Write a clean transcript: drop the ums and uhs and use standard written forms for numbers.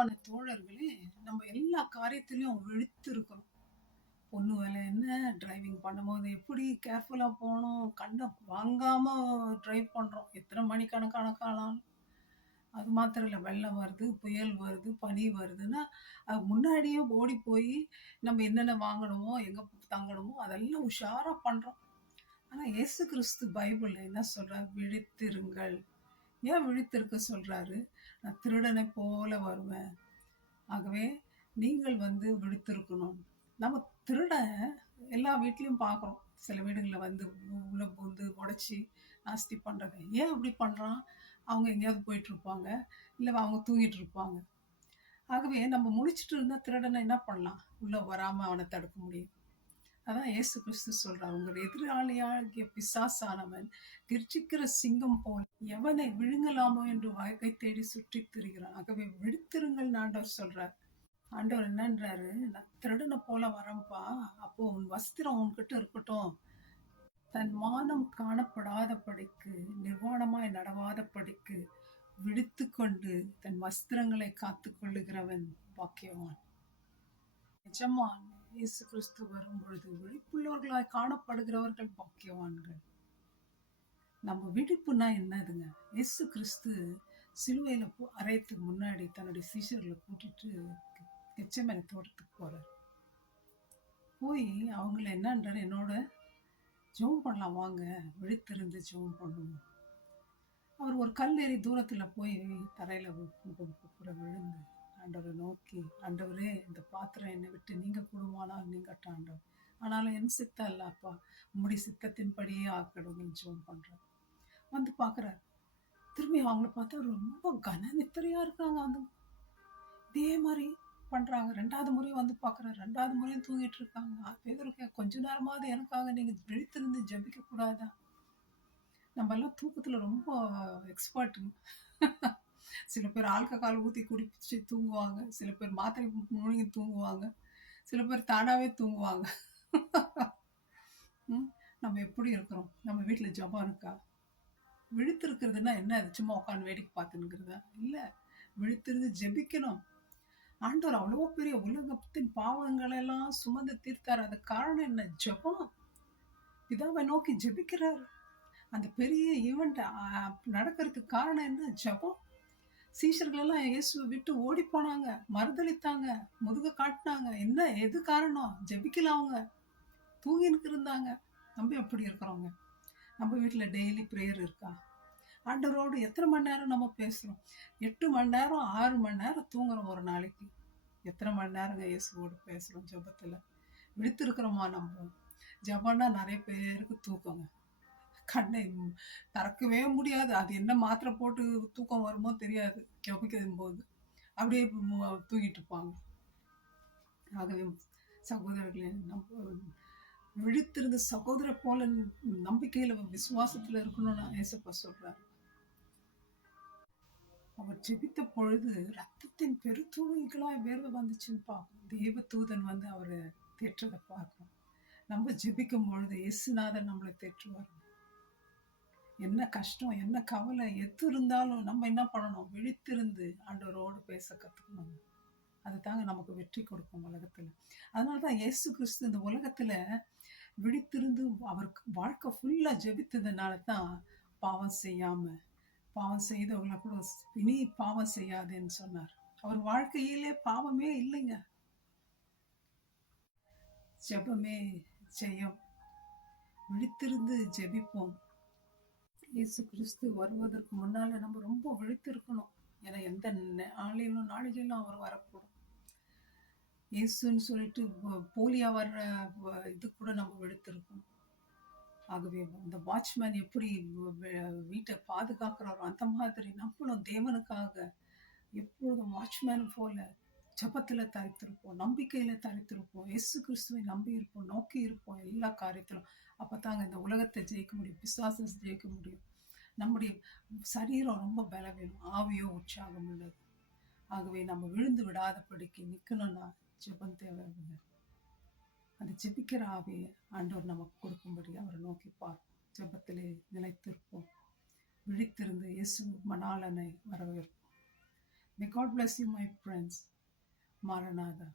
அன்பான தோழர்களே, நம்ம எல்லா காரியத்திலயும் விழித்து இருக்கணும். பொண்ணு வேலை என்ன, டிரைவிங் பண்ணும்போது எப்படி கேர்ஃபுல்லா போணும், கண்ண வாங்காம டிரைவ் பண்றோம். எத்தனை மணிக்கணக்கான காலம். அது மாத்திரம் இல்ல, வெள்ளம் வருது, புயல் வருது, பனி வருதுன்னா, அது முன்னாடியே ஓடி போய் நம்ம என்னென்ன வாங்கணுமோ, எங்க தங்கணுமோ அதெல்லாம் உஷாரா பண்றோம். ஆனா இயேசு கிறிஸ்து பைபிள்ல என்ன சொல்றார்? விழித்திருங்கள். ஏன் விழித்திருக்க சொல்றாரு? நான் திருடனைப் போல வருவேன். ஆகவே நீங்கள் விழித்திருக்கணும். நம்ம திருடன் எல்லா வீட்லயும் பார்க்குறோம். சில வீடுகள்ல உள்ள புகுந்து உடைச்சு நாஸ்தி பண்றது. ஏன் அப்படி பண்றான்? அவங்க எங்கேயாவது போயிட்டுருப்பாங்க. இல்ல அவங்க தூங்கிட்டு இருப்பாங்க. ஆகவே நம்ம முழிச்சுட்டு இருந்தா திருடனை என்ன பண்ணலாம்? உள்ள வராம அவன தடுக்க முடியும். அதான் இயேசு கிறிஸ்து சொல்றார். உங்கள் எதிராளியாகிய பிசாசானவன் கெர்ச்சிக்கிற சிங்கம் போல எவனை விழுங்கலாமோ என்று வாய்க்கை தேடி சுற்றித் திரிகிறான். ஆகவே விழித்திருங்கள்னு ஆண்டவர் சொல்றார். ஆண்டவர் என்னன்றாரு? நான் திருடனை போல வரேன்ப்பா. அப்போ உன் வஸ்திரம் உன்கிட்ட இருக்கட்டும். தன் மானம் காணப்படாதபடிக்கு, நிர்வாணமாய் நடவாதபடிக்கு விழித்துக்கொண்டு தன் வஸ்திரங்களை காத்துக் கொள்ளுகிறவன் பாக்கியவான். எஜமான் இயேசு கிறிஸ்து வரும் பொழுது விழிப்புள்ளவர்களாய் காணப்படுகிறவர்கள் பாக்கியவான்கள். நம்ம விழிப்புனா என்னதுங்க? இயேசு கிறிஸ்து சிலுவையில அறையத்துக்கு முன்னாடி தன்னுடைய சீஷர்களை கூட்டிட்டு கெத்செமனே தோட்டத்துக்கு போறார். போய் அவங்கள என்னன்றாரு? என்னோட ஜெபம் பண்ணலாம் வாங்க, விழித்திருந்து ஜெபம் பண்ணுவோம். அவர் ஒரு கல் தூரத்துல போய் தரையில விழுந்து ஆண்டவரை நோக்கி, ஆண்டவரே இந்த பாத்திரம் என்னை விட்டு நீங்க கூடுமானால் நீங்கட்டும் ஆண்டவர், ஆனாலும் என் சித்தம் இல்ல அப்பா, உம்முடைய சித்தத்தின்படியே ஆக்கணும்னு ஜெபம் பண்றார். வந்து பாக்குறாரு. திரும்பி அவங்கள பார்த்தா ரொம்ப கனநித்திரையா இருக்காங்க. இதே மாதிரி பண்றாங்க. 2வது முறையும் வந்து பாக்குறாரு. 2வது முறையும் தூங்கிட்டு இருக்காங்க. பேதுரு, கொஞ்ச நேரமாவது எனக்காக நீங்க விழித்திருந்து ஜெபிக்க கூடாதா? நம்ம எல்லாம் தூக்கத்துல ரொம்ப எக்ஸ்பர்ட். சில பேர் ஆல்கஹால் ஊத்தி குடிச்சு தூங்குவாங்க. சில பேர் மாத்திரை முழுங்கி தூங்குவாங்க. சில பேர் தானாவே தூங்குவாங்க. நம்ம எப்படி இருக்கிறோம்? நம்ம வீட்டுல ஜெபம் இருக்கா? விழித்திருக்கிறதுனா என்ன? அது சும்மா உட்காந்து வேடிக்கை பார்த்துன்னுக்கிறதா? இல்ல, விழித்திருந்து ஜெபிக்கணும். ஆண்டவர் அவ்வளோ பெரிய உலகத்தின் பாவங்களை எல்லாம் சுமந்து தீர்த்தார். அது காரணம் என்ன? ஜெபம். பிதாவை நோக்கி ஜெபிக்கிறார். அந்த பெரிய ஈவெண்ட் நடக்கிறதுக்கு காரணம் என்ன? ஜெபம். சீஷர்கள் எல்லாம் இயேசுவை விட்டு ஓடி போனாங்க, மறுதளித்தாங்க, முதுக காட்டினாங்க. என்ன எது காரணம்? ஜெபிக்கல. அவங்க தூங்கினுக்கு இருந்தாங்க. நம்ம எப்படி இருக்கிறோங்க? நம்ம வீட்டுல டெய்லி ப்ரேயர் இருக்கா? ஆண்டவரோடு எத்தனை மணி நேரம் நம்ம பேசுறோம்? 8 மணி நேரம் 6 மணி நேரம் தூங்குறோம் ஒரு நாளைக்கு. எத்தனை மணி நேரங்க இயேசுவோடு பேசுறோம் ஜெபத்துல? விழித்திருக்கிறோமா? நம்ம ஜெபம்னா நிறைய பேருக்கு தூக்கங்க. கண்ணை திறக்கவே முடியாது. அது என்ன மாத்திரை போட்டு தூக்கம் வருமோ தெரியாது. ஜபிக்கும் போது அப்படியே தூங்கிட்டு இருப்பாங்க. ஆகவே சகோதரர்களே, நம்ம விழித்திருந்து சகோதர போல நம்பிக்கையில விசுவாசத்துல இருக்கணும்னு ஏசப்பா சொல்றாரு. அவர் ஜெபித்த பொழுது ரத்தத்தின் பெருத்துளிகளாய் வேர்வை வந்துச்சுன்னு பார்க்கணும். தேவ தூதன் அவரை தேற்றதை பார்க்கணும். நம்ம ஜெபிக்கும் பொழுது இயேசுநாதன் நம்மளை தேற்றுவார். என்ன கஷ்டம், என்ன கவலை எது இருந்தாலும் நம்ம என்ன பண்ணணும்? விழித்திருந்து ஆண்டவரோடு பேச கத்துக்கணும். அது தாங்க நமக்கு வெற்றி கொடுக்கும் உலகத்துல. அதனாலதான் இயேசு கிறிஸ்து இந்த உலகத்துல விழித்திருந்து அவருக்கு வாழ்க்கை ஃபுல்லா ஜெபித்ததுனால தான் பாவம் செய்தவங்களை கூட இனி பாவம் செய்யாதேன்னு சொன்னார். அவர் வாழ்க்கையிலே பாவமே இல்லைங்க. ஜெபமே ஜெயம். விழித்திருந்து ஜெபிப்போம். இயேசு கிறிஸ்து வருவதற்கு முன்னால நம்ம ரொம்ப விழித்திருக்கணும். ஏன்னா எந்த நாளிலும் அவர் வரக்கூடும். இயேசுன்னு சொல்லிட்டு போலியா வர்ற இது கூட நம்ம விழித்திருக்கணும். ஆகவே இந்த வாட்ச்மேன் எப்படி வீட்டை பாதுகாக்கிறாரோ அந்த மாதிரி நம்மளும் தேவனுக்காக எப்பொழுதும் வாட்ச்மேன் போல ஜபத்துல தரித்திருப்போம், நம்பிக்கையில தரித்திருப்போம், இயேசு கிறிஸ்துவை நம்பி இருப்போம், நோக்கி இருப்போம் எல்லா காரியத்திலும். அப்பதாங்க இந்த உலகத்தை ஜெயிக்க முடியும், பிசாசை ஜெயிக்க முடியும். நம்முடைய சரீரம் ரொம்ப பலவீனம், ஆவியோ உற்சாகம் உள்ளது. ஆகவே நம்ம விழுந்து விடாதபடிக்கு நிக்கணும்னா ஜெபம் தேவைங்க. அந்த ஜெபிக்கிற ஆவியை ஆண்டவர் நமக்கு கொடுக்கும்படி அவரை நோக்கி பார்ப்போம். ஜெபத்திலே நிலைத்திருப்போம். விழித்திருந்து இயேசு மணாளனை வரவேற்போம். May God bless you, my friends. Maranatha.